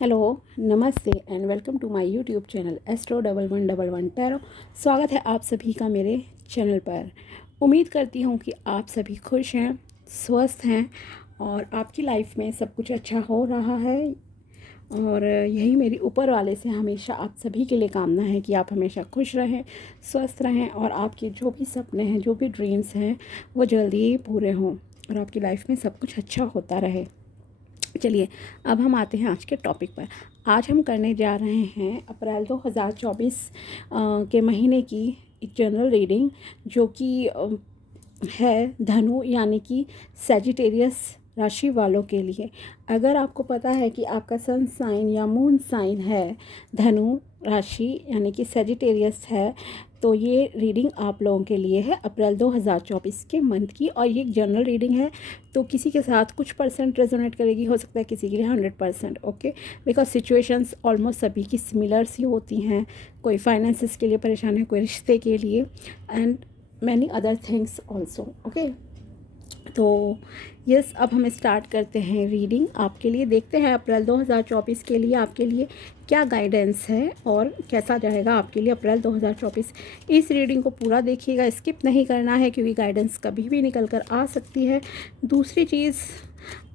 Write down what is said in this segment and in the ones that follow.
Hello, नमस्ते and welcome to my YouTube channel astro 1111 tarot. स्वागत है आप सभी का मेरे चैनल पर। उम्मीद करती हूँ कि आप सभी खुश हैं, स्वस्थ हैं और आपकी लाइफ में सब कुछ अच्छा हो रहा है। और यही मेरी ऊपर वाले से हमेशा आप सभी के लिए कामना है कि आप हमेशा खुश रहें, स्वस्थ रहें और आपके जो भी सपने हैं, जो भी ड्रीम्स हैं, वो जल्दी ही पूरे हों और आपकी लाइफ में सब कुछ अच्छा होता रहे। चलिए, अब हम आते हैं आज के टॉपिक पर। आज हम करने जा रहे हैं अप्रैल 2024 के महीने की एक जनरल रीडिंग, जो कि है धनु यानी कि सैजिटेरियस राशि वालों के लिए। अगर आपको पता है कि आपका सन साइन या मून साइन है धनु राशि यानी कि सैजिटेरियस है, तो ये रीडिंग आप लोगों के लिए है अप्रैल 2024 के मंथ की। और ये एक जनरल रीडिंग है, तो किसी के साथ कुछ परसेंट रेजोनेट करेगी, हो सकता है किसी के लिए 100%। ओके, बिकॉज सिचुएशंस ऑलमोस्ट सभी की सिमिलर सी होती हैं। कोई फाइनेंसिस के लिए परेशान है, कोई रिश्ते के लिए, and many other things also. Okay, तो यस, अब हम स्टार्ट करते हैं रीडिंग आपके लिए। देखते हैं अप्रैल 2024 के लिए आपके लिए क्या गाइडेंस है और कैसा जाएगा आपके लिए अप्रैल 2024। इस रीडिंग को पूरा देखिएगा, स्किप नहीं करना है, क्योंकि गाइडेंस कभी भी निकल कर आ सकती है। दूसरी चीज़,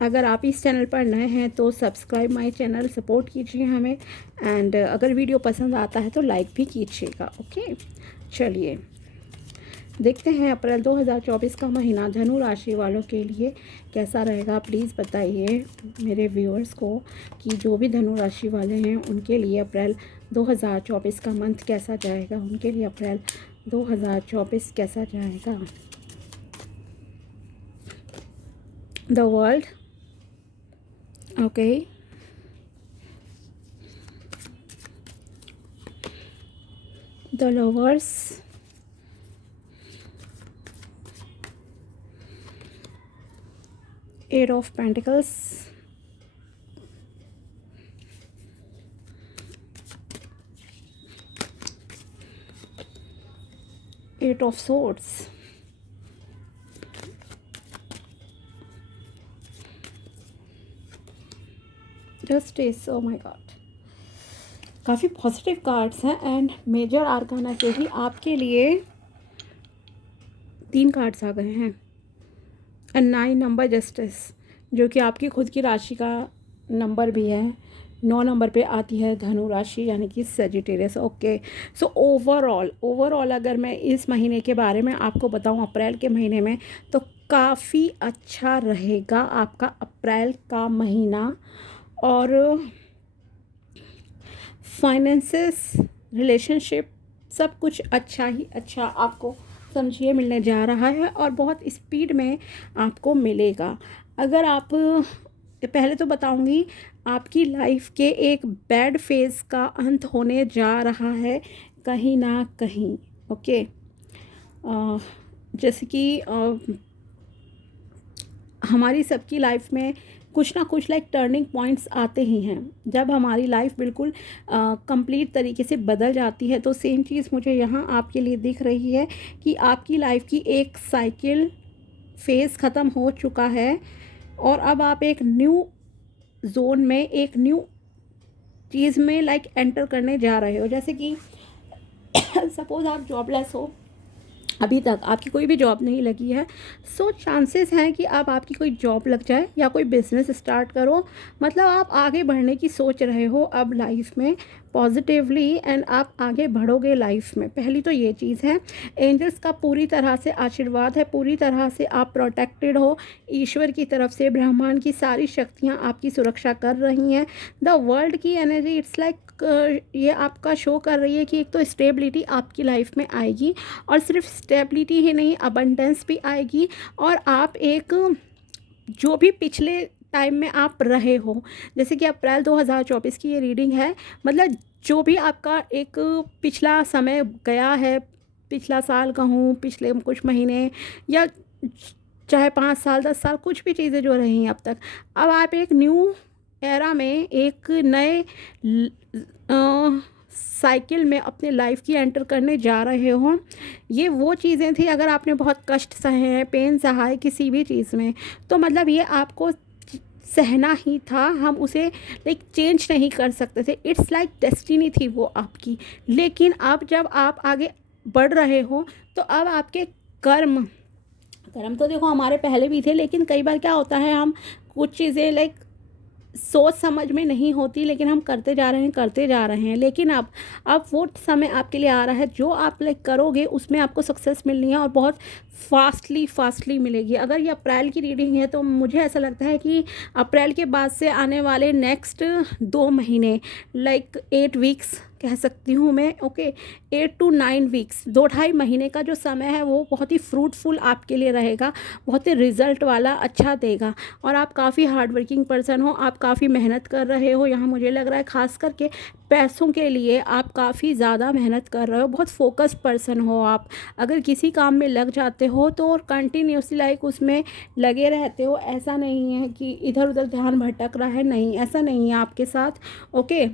अगर आप इस चैनल पर नए हैं तो सब्सक्राइब माय चैनल, सपोर्ट कीजिए हमें, एंड अगर वीडियो पसंद आता है तो लाइक भी कीजिएगा। ओके, चलिए देखते हैं अप्रैल 2024 का महीना धनु राशि वालों के लिए कैसा रहेगा। प्लीज़ बताइए मेरे व्यूअर्स को कि जो भी धनु राशि वाले हैं उनके लिए अप्रैल 2024 का मंथ कैसा जाएगा, उनके लिए अप्रैल 2024 कैसा जाएगा। The world, okay, the lovers, Eight of Pentacles, Eight of Swords, Justice। Oh my God, काफ़ी पॉजिटिव कार्ड्स हैं। एंड मेजर आर्काना के भी आपके लिए 3 कार्ड्स आ गए हैं। 9 नंबर जस्टिस, जो कि आपकी खुद की राशि का नंबर भी है। 9 नंबर पे आती है धनु राशि यानी कि सजिटेरियस। ओके, सो ओवरऑल अगर मैं इस महीने के बारे में आपको बताऊं अप्रैल के महीने में, तो काफ़ी अच्छा रहेगा आपका अप्रैल का महीना। और फाइनेंसेस, रिलेशनशिप, सब कुछ अच्छा ही अच्छा आपको समझिए मिलने जा रहा है और बहुत स्पीड में आपको मिलेगा। अगर आप, पहले तो बताऊंगी आपकी लाइफ के एक बैड फेज़ का अंत होने जा रहा है कहीं ना कहीं। ओके, जैसे कि हमारी सबकी लाइफ में कुछ ना कुछ लाइक टर्निंग पॉइंट्स आते ही हैं जब हमारी लाइफ बिल्कुल कंप्लीट तरीके से बदल जाती है। तो सेम चीज़ मुझे यहाँ आपके लिए दिख रही है कि आपकी लाइफ की एक साइकिल फेज़ ख़त्म हो चुका है और अब आप एक न्यू जोन में, एक न्यू चीज़ में लाइक एंटर करने जा रहे हो। जैसे कि सपोज़ आप जॉबलेस हो, अभी तक आपकी कोई भी जॉब नहीं लगी है, सो चांसेस हैं कि अब आपकी कोई जॉब लग जाए या कोई बिजनेस स्टार्ट करो। मतलब आप आगे बढ़ने की सोच रहे हो अब लाइफ में पॉजिटिवली, एंड आप आगे बढ़ोगे लाइफ में। पहली तो ये चीज़ है। एंजल्स का पूरी तरह से आशीर्वाद है, पूरी तरह से आप प्रोटेक्टेड हो। ईश्वर की तरफ से ब्रह्मांड की सारी शक्तियाँ आपकी सुरक्षा कर रही हैं। द वर्ल्ड की एनर्जी, इट्स लाइक ये आपका शो कर रही है कि एक तो स्टेबिलिटी आपकी लाइफ में आएगी, और सिर्फ स्टेबिलिटी ही नहीं, अबंडेंस भी आएगी। और आप एक, जो भी पिछले टाइम में आप रहे हो, जैसे कि अप्रैल 2024 की ये रीडिंग है, मतलब जो भी आपका एक पिछला समय गया है, पिछला साल कहूँ, पिछले कुछ महीने, या चाहे 5 साल 10 साल, कुछ भी चीज़ें जो रही हैं अब तक, अब आप एक न्यू एरा में, एक नए साइकिल में अपने लाइफ की एंटर करने जा रहे हो। ये वो चीज़ें थी, अगर आपने बहुत कष्ट सहे हैं, पेन सहा है किसी भी चीज़ में, तो मतलब ये आपको सहना ही था, हम उसे लाइक चेंज नहीं कर सकते थे, इट्स लाइक डेस्टिनी थी वो आपकी। लेकिन अब जब आप आगे बढ़ रहे हो तो अब आपके कर्म कर्म तो देखो हमारे पहले भी थे, लेकिन कई बार क्या होता है, हम कुछ चीज़ें लाइक सोच समझ में नहीं होती, लेकिन हम करते जा रहे हैं। लेकिन अब वो समय आपके लिए आ रहा है, जो आप लाइक करोगे उसमें आपको सक्सेस मिलनी है, और बहुत फास्टली मिलेगी। अगर ये अप्रैल की रीडिंग है तो मुझे ऐसा लगता है कि अप्रैल के बाद से आने वाले नेक्स्ट 2 महीने, लाइक 8 वीक्स कह सकती हूँ मैं, ओके, 8 to 9 वीक्स, 2 ढाई महीने का जो समय है वो बहुत ही फ्रूटफुल आपके लिए रहेगा, बहुत ही रिजल्ट वाला अच्छा देगा। और आप काफ़ी हार्ड वर्किंग पर्सन हो, आप काफ़ी मेहनत कर रहे हो, यहाँ मुझे लग रहा है खास करके पैसों के लिए आप काफ़ी ज़्यादा मेहनत कर रहे हो, बहुत फोकस्ड पर्सन हो आप। अगर किसी काम में लग जाते हो तो कंटिन्यूसली लाइक उसमें लगे रहते हो, ऐसा नहीं है कि इधर उधर ध्यान भटक रहा है, नहीं, ऐसा नहीं है आपके साथ, ओके।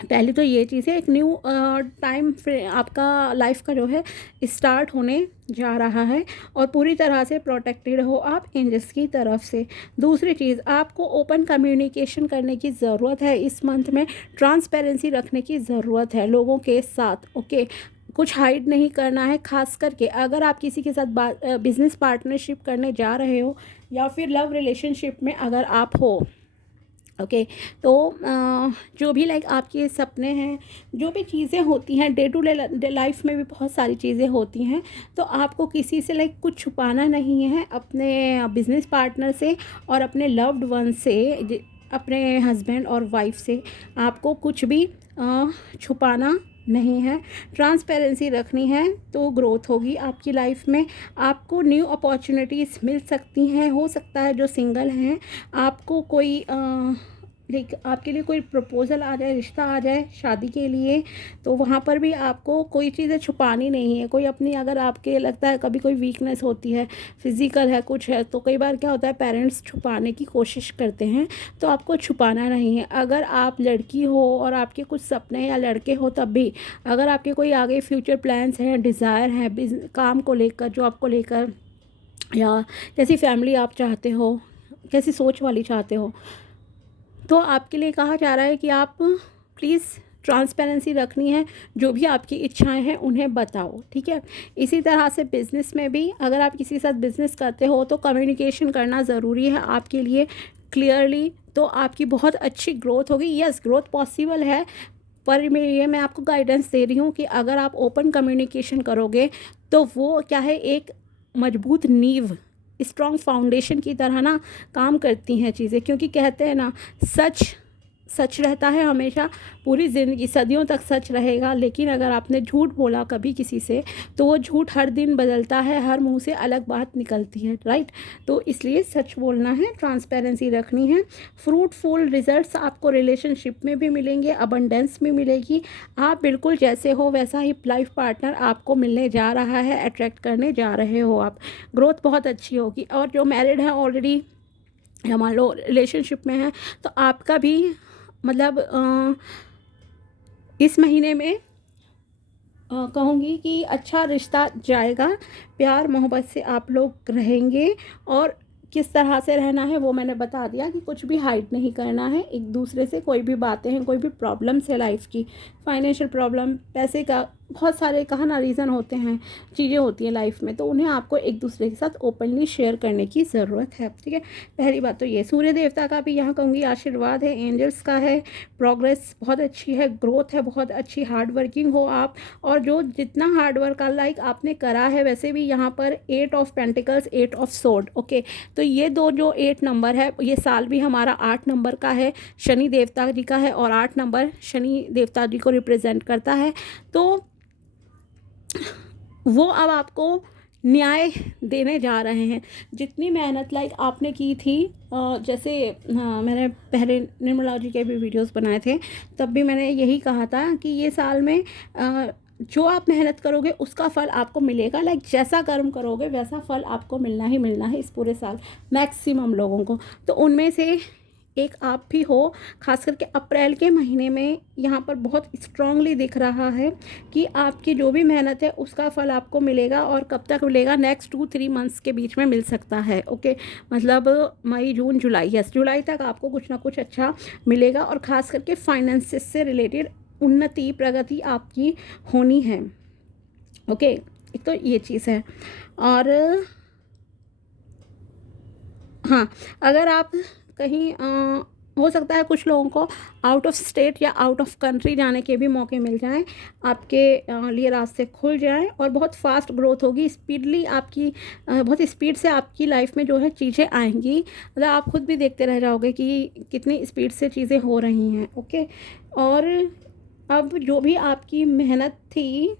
पहली तो ये चीज़ है, एक न्यू टाइम आपका लाइफ का जो है स्टार्ट होने जा रहा है, और पूरी तरह से प्रोटेक्टेड हो आप एंजल्स की तरफ से। दूसरी चीज़, आपको ओपन कम्युनिकेशन करने की ज़रूरत है इस मंथ में, ट्रांसपेरेंसी रखने की ज़रूरत है लोगों के साथ, ओके। कुछ हाइड नहीं करना है, खास करके अगर आप किसी के साथ बिजनेस पार्टनरशिप करने जा रहे हो, या फिर लव रिलेशनशिप में अगर आप हो, ओके। तो जो भी लाइक आपके सपने हैं, जो भी चीज़ें होती हैं डे टू डे लाइफ में भी बहुत सारी चीज़ें होती हैं, तो आपको किसी से लाइक कुछ छुपाना नहीं है, अपने बिजनेस पार्टनर से और अपने लव्ड वन से, अपने हस्बैंड और वाइफ से आपको कुछ भी छुपाना नहीं है, ट्रांसपेरेंसी रखनी है, तो ग्रोथ होगी आपकी लाइफ में। आपको न्यू अपॉर्चुनिटीज़ मिल सकती हैं, हो सकता है जो सिंगल हैं आपको कोई लाइक आपके लिए कोई प्रपोज़ल आ जाए, रिश्ता आ जाए शादी के लिए, तो वहाँ पर भी आपको कोई चीज़ें छुपानी नहीं है। कोई अपनी, अगर आपके लगता है कभी कोई वीकनेस होती है, फिज़िकल है, कुछ है, तो कई बार क्या होता है पेरेंट्स छुपाने की कोशिश करते हैं, तो आपको छुपाना नहीं है। अगर आप लड़की हो और आपके कुछ सपने, या लड़के हो तब भी, अगर आपके कोई आगे फ्यूचर प्लान्स हैं, डिज़ायर हैं काम को लेकर, जॉब को लेकर, या कैसी फैमिली आप चाहते हो, कैसी सोच वाली चाहते हो, तो आपके लिए कहा जा रहा है कि आप प्लीज़ ट्रांसपेरेंसी रखनी है, जो भी आपकी इच्छाएं हैं उन्हें बताओ, ठीक है। इसी तरह से बिज़नेस में भी अगर आप किसी के साथ बिज़नेस करते हो तो कम्युनिकेशन करना ज़रूरी है आपके लिए क्लियरली, तो आपकी बहुत अच्छी ग्रोथ होगी। यस, ग्रोथ पॉसिबल है, पर मैं आपको गाइडेंस दे रही हूँ कि अगर आप ओपन कम्युनिकेशन करोगे तो वो क्या है, एक मजबूत नींव, स्ट्रॉन्ग फाउंडेशन की तरह ना काम करती हैं चीज़ें, क्योंकि कहते हैं ना, सच सच रहता है हमेशा, पूरी ज़िंदगी सदियों तक सच रहेगा। लेकिन अगर आपने झूठ बोला कभी किसी से, तो वो झूठ हर दिन बदलता है, हर मुंह से अलग बात निकलती है, राइट। तो इसलिए सच बोलना है, ट्रांसपेरेंसी रखनी है। फ्रूटफुल रिजल्ट्स आपको रिलेशनशिप में भी मिलेंगे, अबंडेंस में मिलेगी। आप बिल्कुल जैसे हो वैसा ही लाइफ पार्टनर आपको मिलने जा रहा है, अट्रैक्ट करने जा रहे हो आप। ग्रोथ बहुत अच्छी होगी। और जो मैरिड हैं ऑलरेडी, या मान लो रिलेशनशिप में है, तो आपका भी मतलब इस महीने में कहूँगी कि अच्छा रिश्ता जाएगा, प्यार मोहब्बत से आप लोग रहेंगे। और किस तरह से रहना है वो मैंने बता दिया, कि कुछ भी हाइड नहीं करना है एक दूसरे से। कोई भी बातें हैं, कोई भी प्रॉब्लम्स है लाइफ की, फाइनेंशियल प्रॉब्लम, पैसे का, बहुत सारे कहा ना रीज़न होते हैं, चीज़ें होती हैं लाइफ में, तो उन्हें आपको एक दूसरे के साथ ओपनली शेयर करने की ज़रूरत है, ठीक है। पहली बात तो ये, सूर्य देवता का भी यहाँ कहूँगी आशीर्वाद है, एंजल्स का है, प्रोग्रेस बहुत अच्छी है, ग्रोथ है बहुत अच्छी, हार्ड वर्किंग हो आप। और जो जितना हार्ड वर्क लाइक आपने करा है, वैसे भी यहाँ पर 8 of pentacles, 8 of sword, okay. तो ये दो जो 8 नंबर है, ये साल भी हमारा 8 नंबर का है, शनि देवता जी का है, और 8 नंबर शनि देवता जी को रिप्रेजेंट करता है। तो वो अब आपको न्याय देने जा रहे हैं। जितनी मेहनत लाइक आपने की थी, जैसे मैंने पहले न्यूमरोलॉजी के भी वीडियोस बनाए थे, तब भी मैंने यही कहा था कि ये साल में जो आप मेहनत करोगे उसका फल आपको मिलेगा। लाइक जैसा कर्म करोगे वैसा फल आपको मिलना ही मिलना है इस पूरे साल, मैक्सिमम लोगों को। तो उनमें से एक आप भी हो, खास करके अप्रैल के महीने में यहाँ पर बहुत स्ट्रांगली दिख रहा है कि आपकी जो भी मेहनत है उसका फल आपको मिलेगा। और कब तक मिलेगा? नेक्स्ट 2-3 मंथ्स के बीच में मिल सकता है। ओके, मतलब मई जून जुलाई, यस जुलाई तक आपको कुछ ना कुछ अच्छा मिलेगा। और ख़ास करके फाइनेंसिस से रिलेटेड उन्नति प्रगति आपकी होनी है। ओके, एक तो ये चीज़ है। और हाँ, अगर आप कहीं हो सकता है कुछ लोगों को आउट ऑफ स्टेट या आउट ऑफ कंट्री जाने के भी मौके मिल जाएं, आपके लिए रास्ते खुल जाएं और बहुत फास्ट ग्रोथ होगी। स्पीडली आपकी बहुत स्पीड से आपकी लाइफ में जो है चीज़ें आएंगी। मतलब आप खुद भी देखते रह जाओगे कि कितनी स्पीड से चीज़ें हो रही हैं। ओके, और अब जो भी आपकी मेहनत थी,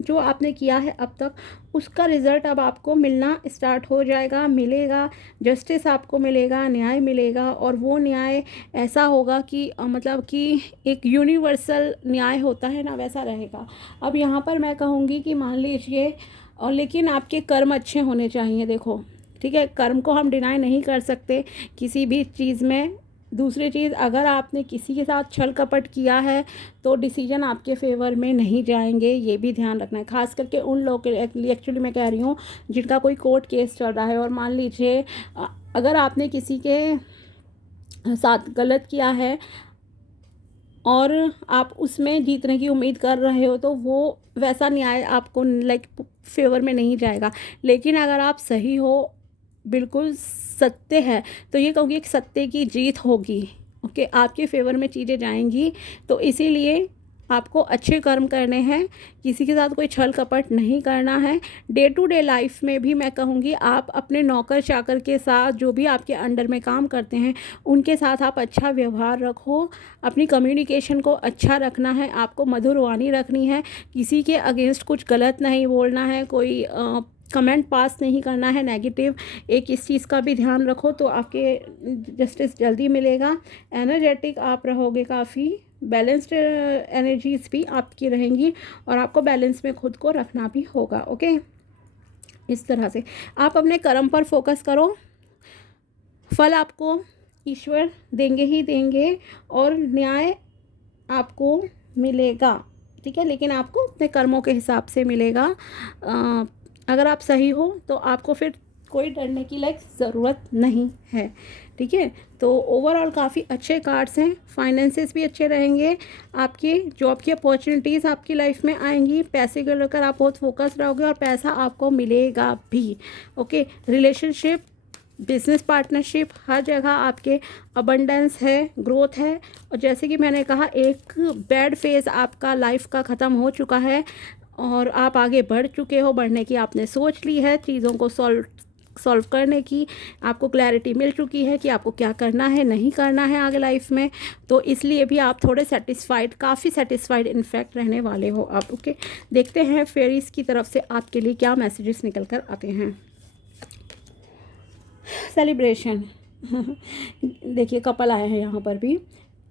जो आपने किया है अब तक, उसका रिज़ल्ट अब आपको मिलना स्टार्ट हो जाएगा, मिलेगा। जस्टिस आपको मिलेगा, न्याय मिलेगा। और वो न्याय ऐसा होगा कि मतलब कि एक यूनिवर्सल न्याय होता है ना, वैसा रहेगा। अब यहाँ पर मैं कहूँगी कि मान लीजिए, और लेकिन आपके कर्म अच्छे होने चाहिए। देखो, ठीक है, कर्म को हम डिनाई नहीं कर सकते किसी भी चीज़ में। दूसरी चीज़, अगर आपने किसी के साथ छल कपट किया है तो डिसीजन आपके फेवर में नहीं जाएंगे, ये भी ध्यान रखना है। खास करके उन लोगों के, एक्चुअली मैं कह रही हूँ जिनका कोई कोर्ट केस चल रहा है, और मान लीजिए अगर आपने किसी के साथ गलत किया है और आप उसमें जीतने की उम्मीद कर रहे हो, तो वो वैसा न्याय आपको लाइक फेवर में नहीं जाएगा। लेकिन अगर आप सही हो, बिल्कुल सत्य है, तो ये कहूँगी एक सत्य की जीत होगी। ओके, आपके फेवर में चीज़ें जाएंगी। तो इसीलिए आपको अच्छे कर्म करने हैं, किसी के साथ कोई छल कपट नहीं करना है। डे टू डे लाइफ में भी मैं कहूँगी आप अपने नौकर चाकर के साथ, जो भी आपके अंडर में काम करते हैं, उनके साथ आप अच्छा व्यवहार रखो। अपनी कम्युनिकेशन को अच्छा रखना है, आपको मधुर वाणी रखनी है, किसी के अगेंस्ट कुछ गलत नहीं बोलना है, कोई कमेंट पास नहीं करना है नेगेटिव। एक इस चीज़ का भी ध्यान रखो तो आपके जस्टिस जल्दी मिलेगा। एनर्जेटिक आप रहोगे, काफ़ी बैलेंस्ड एनर्जीज भी आपकी रहेंगी, और आपको बैलेंस में खुद को रखना भी होगा। ओके, इस तरह से आप अपने कर्म पर फोकस करो, फल आपको ईश्वर देंगे ही देंगे, और न्याय आपको मिलेगा। ठीक है, लेकिन आपको अपने कर्मों के हिसाब से मिलेगा। अगर आप सही हो तो आपको फिर कोई डरने की ज़रूरत नहीं है। ठीक है, तो ओवरऑल काफ़ी अच्छे कार्ड्स हैं। फाइनेंसेस भी अच्छे रहेंगे, आपके जॉब की अपॉर्चुनिटीज़ आपकी लाइफ में आएंगी, पैसे को लेकर आप बहुत फोकस रहोगे और पैसा आपको मिलेगा भी। ओके, रिलेशनशिप, बिजनेस पार्टनरशिप, हर जगह आपके अबंडेंस है, ग्रोथ है। और जैसे कि मैंने कहा, एक बैड फेज़ आपका लाइफ का ख़त्म हो चुका है और आप आगे बढ़ चुके हो। बढ़ने की आपने सोच ली है, चीज़ों को सॉल्व करने की आपको क्लैरिटी मिल चुकी है कि आपको क्या करना है, नहीं करना है आगे लाइफ में। तो इसलिए भी आप थोड़े सेटिस्फाइड, काफ़ी सेटिस्फाइड इनफैक्ट रहने वाले हो आप। ओके, देखते हैं फेरीज की तरफ से आपके लिए क्या मैसेजेस निकल कर आते हैं। सेलिब्रेशन देखिए, कपल आए हैं यहाँ पर भी।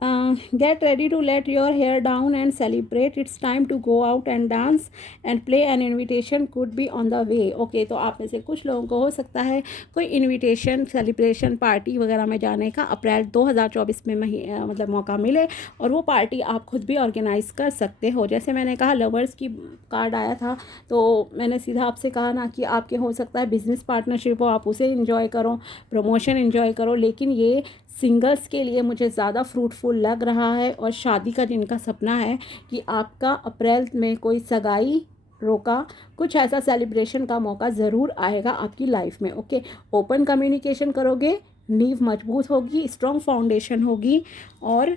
Get ready to let your hair down and celebrate, it's time to go out and dance and play, an invitation could be on the way. Okay, तो आप में से कुछ लोगों को हो सकता है कोई इन्विटेशन, सेलिब्रेशन, पार्टी वगैरह में जाने का अप्रैल 2024 में मतलब मौका मिले, और वो पार्टी आप खुद भी ऑर्गेनाइज़ कर सकते हो। जैसे मैंने कहा, लवर्स की कार्ड आया था, तो मैंने सीधा आपसे कहा ना कि आपके हो सकता है बिजनेस पार्टनरशिप हो, आप उसे इन्जॉय करो, प्रमोशन इन्जॉय करो। लेकिन ये सिंगल्स के लिए मुझे ज़्यादा फ्रूटफुल लग रहा है। और शादी का जिनका सपना है कि आपका अप्रैल में कोई सगाई, रोका, कुछ ऐसा सेलिब्रेशन का मौका ज़रूर आएगा आपकी लाइफ में। ओके, ओपन कम्युनिकेशन करोगे, नींव मजबूत होगी, स्ट्रॉन्ग फाउंडेशन होगी, और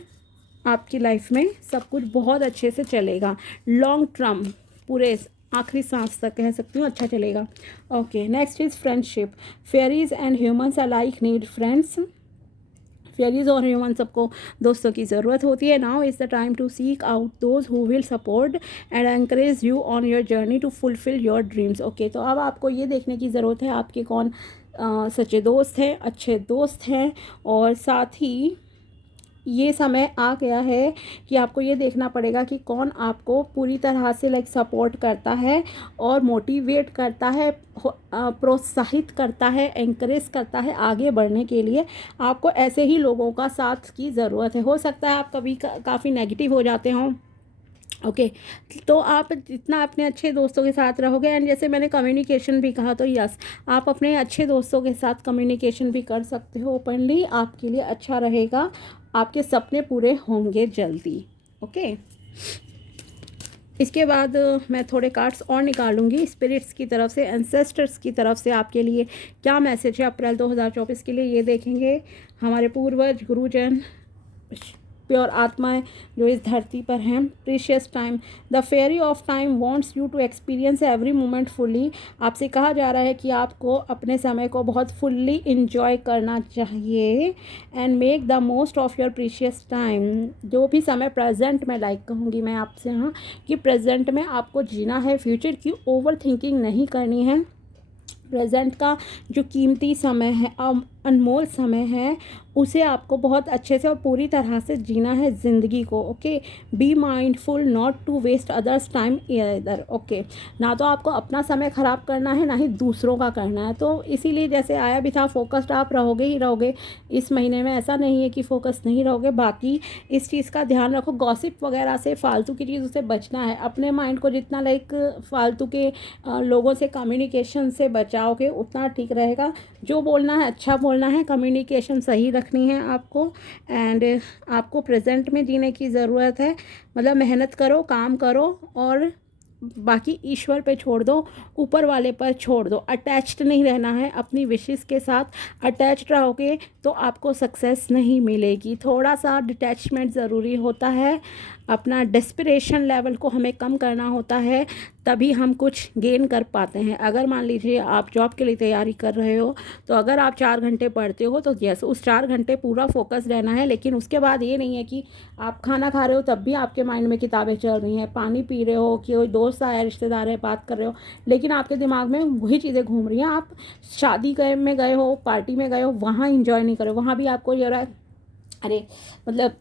आपकी लाइफ में सब कुछ बहुत अच्छे से चलेगा। लॉन्ग टर्म, पूरे आखिरी सांस तक कह सकती हूँ, अच्छा चलेगा। Okay, next is friendship. Fairies and humans alike need friends. Fairies और ह्यूमन सबको दोस्तों की ज़रूरत होती है। Now is the time to seek out those who will support and encourage you on your journey to fulfil your dreams. Okay, तो अब आपको ये देखने की ज़रूरत है आपके कौन सच्चे दोस्त हैं, अच्छे दोस्त हैं, और साथ ही ये समय आ गया है कि आपको ये देखना पड़ेगा कि कौन आपको पूरी तरह से लाइक सपोर्ट करता है और मोटिवेट करता है, प्रोत्साहित करता है, एनकरेज करता है आगे बढ़ने के लिए। आपको ऐसे ही लोगों का साथ की ज़रूरत है। हो सकता है आप कभी काफ़ी नेगेटिव हो जाते हों, ओके तो आप जितना अपने अच्छे दोस्तों के साथ रहोगे, एंड जैसे मैंने कम्युनिकेशन भी कहा, तो यस आप अपने अच्छे दोस्तों के साथ कम्युनिकेशन भी कर सकते हो ओपनली, आपके लिए अच्छा रहेगा, आपके सपने पूरे होंगे जल्दी। ओके इसके बाद मैं थोड़े कार्ड्स और निकालूंगी स्पिरिट्स की तरफ से, एंसेस्टर्स की तरफ से आपके लिए क्या मैसेज है अप्रैल 2024 के लिए, ये देखेंगे। हमारे पूर्वज, गुरुजन, प्योर आत्माएं जो इस धरती पर हैं, precious time, the fairy of time wants you to experience every moment fully. आपसे कहा जा रहा है कि आपको अपने समय को बहुत फुल्ली इंजॉय करना चाहिए, and make the most of your precious time. जो भी समय प्रेजेंट में लाइक कहूँगी मैं आपसे, हाँ कि प्रेजेंट में आपको जीना है, फ्यूचर की ओवर थिंकिंग नहीं करनी है। प्रेजेंट का जो कीमती समय है, अनमोल समय है, उसे आपको बहुत अच्छे से और पूरी तरह से जीना है ज़िंदगी को। Okay be mindful not to waste others time इधर। ओके ना तो आपको अपना समय ख़राब करना है, ना ही दूसरों का करना है। तो इसीलिए जैसे आया भी था, फोकस्ड आप रहोगे ही रहोगे इस महीने में, ऐसा नहीं है कि फोकस नहीं रहोगे। बाकी इस चीज़ का ध्यान रखो, गॉसिप वगैरह से, फालतू की चीज़ों से बचना है। अपने माइंड को जितना लाइक फालतू के लोगों से, कम्युनिकेशन से बचाओगे उतना ठीक रहेगा। जो बोलना है अच्छा बोलना है, कम्युनिकेशन सही रखनी है आपको, एंड आपको प्रेजेंट में जीने की ज़रूरत है। मतलब मेहनत करो, काम करो, और बाकी ईश्वर पे छोड़ दो, ऊपर वाले पर छोड़ दो। अटैच्ड नहीं रहना है अपनी विशेस के साथ। अटैच्ड रहोगे तो आपको सक्सेस नहीं मिलेगी। थोड़ा सा डिटैचमेंट ज़रूरी होता है, अपना डेस्परेशन लेवल को हमें कम करना होता है, तभी हम कुछ गेन कर पाते हैं। अगर मान लीजिए आप जॉब के लिए तैयारी कर रहे हो, तो अगर आप 4 घंटे पढ़ते हो तो यस उस 4 घंटे पूरा फोकस रहना है, लेकिन उसके बाद ये नहीं है कि आप खाना खा रहे हो तब भी आपके माइंड में किताबें चल रही हैं, पानी पी रहे हो, कि कोई दोस्त आया, रिश्तेदार है, बात कर रहे हो, लेकिन आपके दिमाग में वही चीज़ें घूम रही हैं। आप शादी में गए हो, पार्टी में गए हो, वहाँ इंजॉय नहीं करो, वहाँ भी आपको ये हो रहा है अरे मतलब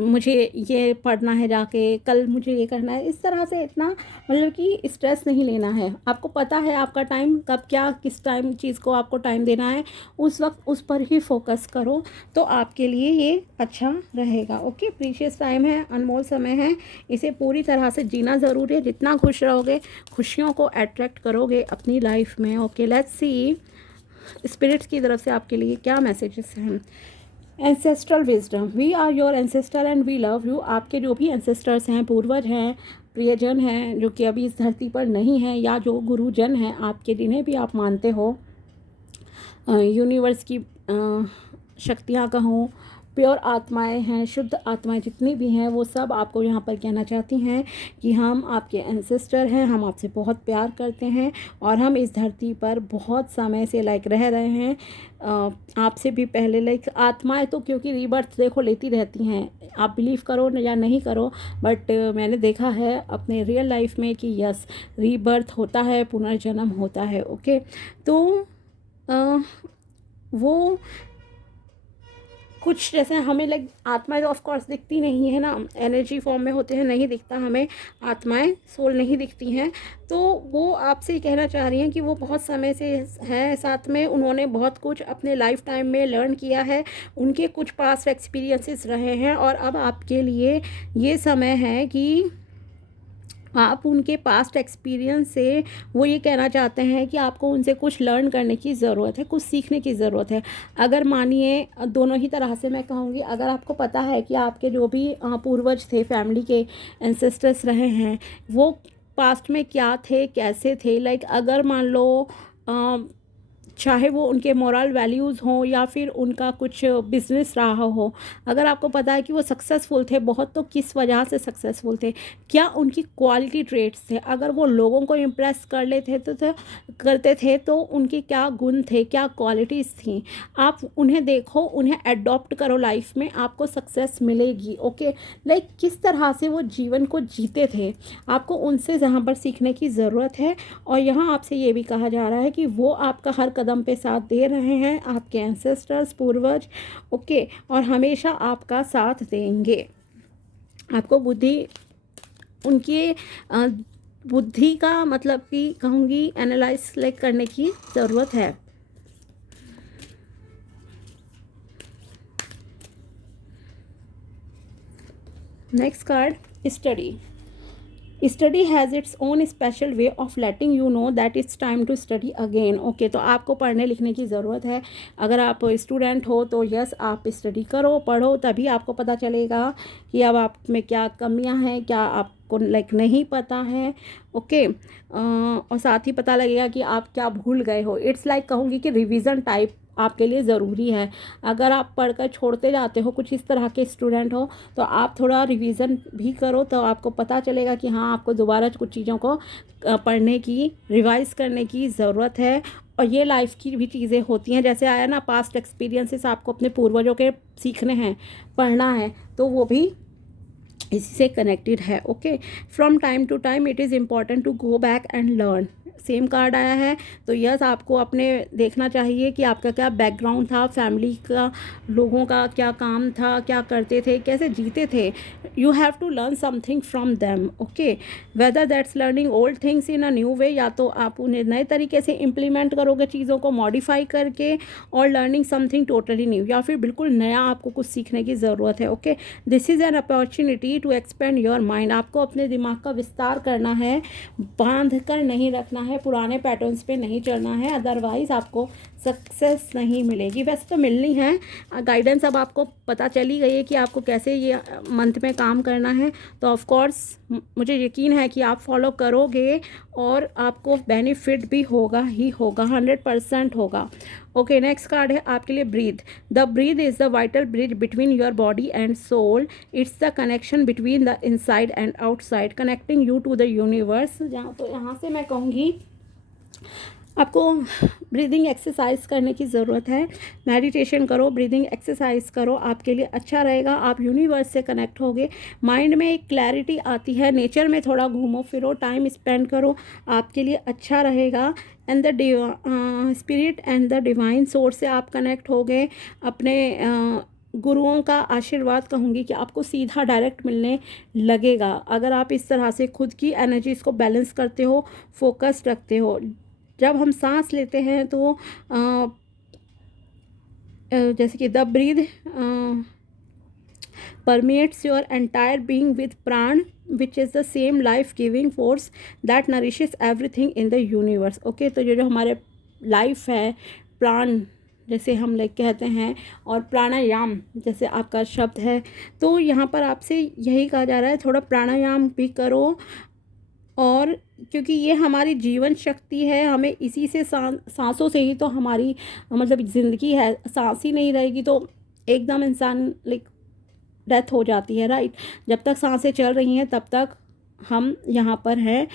मुझे ये पढ़ना है, जाके कल मुझे ये करना है। इस तरह से इतना मतलब कि स्ट्रेस नहीं लेना है। आपको पता है आपका टाइम कब, क्या किस टाइम चीज़ को आपको टाइम देना है, उस वक्त उस पर ही फोकस करो, तो आपके लिए ये अच्छा रहेगा। ओके प्रीशियस टाइम है, अनमोल समय है, इसे पूरी तरह से जीना ज़रूरी है। जितना खुश रहोगे, खुशियों को अट्रैक्ट करोगे अपनी लाइफ में। ओके लेट्स सी स्पिरिट्स की तरफ से आपके लिए क्या मैसेजेस हैं। Ancestral wisdom, we are your ancestor and we love you. आपके जो भी एंसेस्टर्स हैं, पूर्वज हैं, प्रियजन हैं, जो कि अभी इस धरती पर नहीं हैं, या जो गुरुजन हैं आपके, जिन्हें भी आप मानते हो, यूनिवर्स की शक्तियाँ कहूँ, प्योर आत्माएं हैं, शुद्ध आत्माएं जितनी भी हैं, वो सब आपको यहाँ पर कहना चाहती हैं कि हम आपके एंसेस्टर हैं, हम आपसे बहुत प्यार करते हैं, और हम इस धरती पर बहुत समय से लाइक रह रहे हैं, आपसे भी पहले। लाइक आत्माएं तो क्योंकि रीबर्थ देखो लेती रहती हैं, आप बिलीव करो या नहीं करो, बट मैंने देखा है अपने रियल लाइफ में कि यस रीबर्थ होता है, पुनर्जन्म होता है। ओके तो वो कुछ जैसे हमें लाइक आत्माएं तो ऑफ कोर्स दिखती नहीं है ना, एनर्जी फॉर्म में होते हैं, नहीं दिखता हमें आत्माएं, सोल नहीं दिखती हैं। तो वो आपसे कहना चाह रही हैं कि वो बहुत समय से हैं साथ में, उन्होंने बहुत कुछ अपने लाइफ टाइम में लर्न किया है, उनके कुछ पास्ट एक्सपीरियंसेस रहे हैं, और अब आपके लिए ये समय है कि आप उनके पास्ट एक्सपीरियंस से वो ये कहना चाहते हैं कि आपको उनसे कुछ लर्न करने की ज़रूरत है, कुछ सीखने की ज़रूरत है। अगर मानिए दोनों ही तरह से मैं कहूँगी, अगर आपको पता है कि आपके जो भी पूर्वज थे, फैमिली के एंसेस्टर्स रहे हैं, वो पास्ट में क्या थे, कैसे थे, लाइक अगर मान लो चाहे वो उनके मोरल वैल्यूज़ हों या फिर उनका कुछ बिजनेस रहा हो, अगर आपको पता है कि वो सक्सेसफुल थे बहुत, तो किस वजह से सक्सेसफुल थे, क्या उनकी क्वालिटी ट्रेट्स थे, अगर वो लोगों को इम्प्रेस कर लेते तो करते थे तो उनके क्या गुण थे, क्या क्वालिटीज़ थी। आप उन्हें देखो, उन्हें अडॉप्ट करो लाइफ में, आपको सक्सेस मिलेगी। ओके लाइक किस तरह से वो जीवन को जीते थे, आपको उनसे यहाँ पर सीखने की ज़रूरत है। और यहाँ आपसे ये भी कहा जा रहा है कि वो आपका हर कदम कदम पे साथ दे रहे हैं आपके एंसेस्टर्स, पूर्वज, ओके, और हमेशा आपका साथ देंगे। आपको उनकी बुद्धि का मतलब कि कहूँगी एनालाइज लाइक करने की ज़रूरत है। Next card, study. Study has its own special way of letting you know that it's time to study again. Okay, तो आपको पढ़ने लिखने की ज़रूरत है। अगर आप स्टूडेंट हो तो यस, आप स्टडी करो, पढ़ो, तभी आपको पता चलेगा कि अब आप में क्या कमियां हैं, क्या आपको लाइक नहीं पता है। ओके, और साथ ही पता लगेगा कि आप क्या भूल गए हो। इट्स लाइक कहूँगी कि रिवीजन टाइप आपके लिए ज़रूरी है। अगर आप पढ़कर छोड़ते जाते हो, कुछ इस तरह के स्टूडेंट हो, तो आप थोड़ा रिवीजन भी करो, तो आपको पता चलेगा कि हाँ, आपको दोबारा कुछ चीज़ों को पढ़ने की, रिवाइज करने की ज़रूरत है। और ये लाइफ की भी चीज़ें होती हैं, जैसे आया ना पास्ट एक्सपीरियंसेस आपको अपने पूर्वजों के सीखने हैं, पढ़ना है, तो वो भी इसी से कनेक्टेड है। Okay, from time to time it is important to go back and learn. Same card आया है, तो यस, आपको अपने देखना चाहिए कि आपका क्या बैकग्राउंड था, फैमिली का, लोगों का क्या काम था, क्या करते थे, कैसे जीते थे। You have to learn something from them. Okay, whether that's learning old things in a new way, या तो आप उन्हें नए तरीके से इम्प्लीमेंट करोगे, चीज़ों को मॉडिफाई करके, और लर्निंग समथिंग टोटली न्यू, या फिर बिल्कुल नया आपको कुछ सीखने की ज़रूरत है। Okay, this is an opportunity to expand your mind. आपको अपने दिमाग का विस्तार करना है, बांध कर नहीं रखना है, पुराने पैटर्न्स पे नहीं चलना है, अदरवाइज़ आपको सक्सेस नहीं मिलेगी। वैसे तो मिलनी है, गाइडेंस अब आपको पता चली गई है कि आपको कैसे ये मंथ में काम करना है, तो ऑफ कोर्स मुझे यकीन है कि आप फॉलो करोगे और आपको बेनिफिट भी होगा ही होगा, 100% होगा। ओके, नेक्स्ट कार्ड है आपके लिए breath. The breath is the vital bridge between your body and soul. It's the connection between the inside and outside, connecting you to the universe. यहाँ से मैं कहूँगी आपको ब्रीदिंग एक्सरसाइज करने की ज़रूरत है। मेडिटेशन करो, ब्रीदिंग एक्सरसाइज करो, आपके लिए अच्छा रहेगा। आप यूनिवर्स से कनेक्ट होगे, माइंड में एक क्लैरिटी आती है। नेचर में थोड़ा घूमो फिरो, टाइम स्पेंड करो, आपके लिए अच्छा रहेगा। And the spirit and the divine source से आप कनेक्ट होगे। अपने गुरुओं का आशीर्वाद कहूँगी कि आपको सीधा डायरेक्ट मिलने लगेगा, अगर आप इस तरह से खुद की एनर्जीज़ को बैलेंस करते हो, फोकस रखते हो। जब हम सांस लेते हैं तो जैसे कि the breath permeates your entire being with pran, which is the same life giving force that nourishes everything in the universe. Okay, तो जो हमारे लाइफ है, प्राण जैसे हम लाइक कहते हैं, और प्राणायाम जैसे आपका शब्द है, तो यहाँ पर आपसे यही कहा जा रहा है, थोड़ा प्राणायाम भी करो। और क्योंकि ये हमारी जीवन शक्ति है, हमें इसी से सांसों से ही तो हमारी मतलब ज़िंदगी है। सांस ही नहीं रहेगी तो एकदम इंसान लाइक डेथ हो जाती है, राइट। जब तक सांसें चल रही हैं तब तक हम यहाँ पर हैं,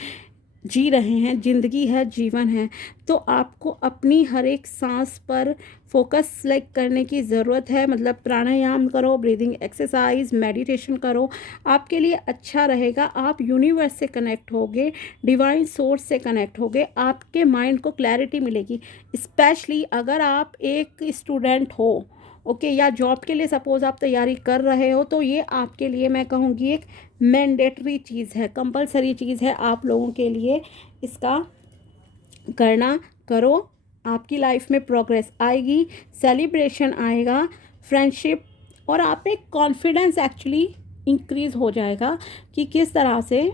जी रहे हैं, ज़िंदगी है, जीवन है। तो आपको अपनी हर एक सांस पर फोकस लाइक करने की ज़रूरत है। मतलब प्राणायाम करो, ब्रीदिंग एक्सरसाइज, मेडिटेशन करो, आपके लिए अच्छा रहेगा। आप यूनिवर्स से कनेक्ट होगे, डिवाइन सोर्स से कनेक्ट होगे, आपके माइंड को क्लैरिटी मिलेगी। स्पेशली अगर आप एक स्टूडेंट हो, ओके, या जॉब के लिए सपोज़ आप तैयारी कर रहे हो, तो ये आपके लिए मैं कहूँगी एक मैंडेटरी चीज़ है, कंपलसरी चीज़ है आप लोगों के लिए। इसका करना करो, आपकी लाइफ में प्रोग्रेस आएगी, सेलिब्रेशन आएगा, फ्रेंडशिप, और आप में कॉन्फिडेंस एक्चुअली इंक्रीज़ हो जाएगा कि किस तरह से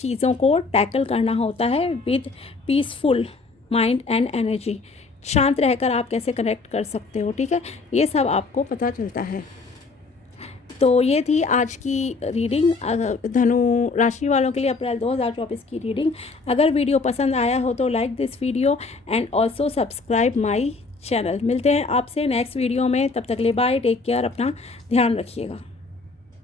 चीज़ों को टैकल करना होता है with peaceful mind and energy. शांत रहकर आप कैसे कनेक्ट कर सकते हो, ठीक है, ये सब आपको पता चलता है। तो ये थी आज की रीडिंग, धनु राशि वालों के लिए अप्रैल 2024 की रीडिंग। अगर वीडियो पसंद आया हो तो like this video and also subscribe my channel. मिलते हैं आपसे नेक्स्ट वीडियो में, तब तक ले बाय, टेक केयर, अपना ध्यान रखिएगा।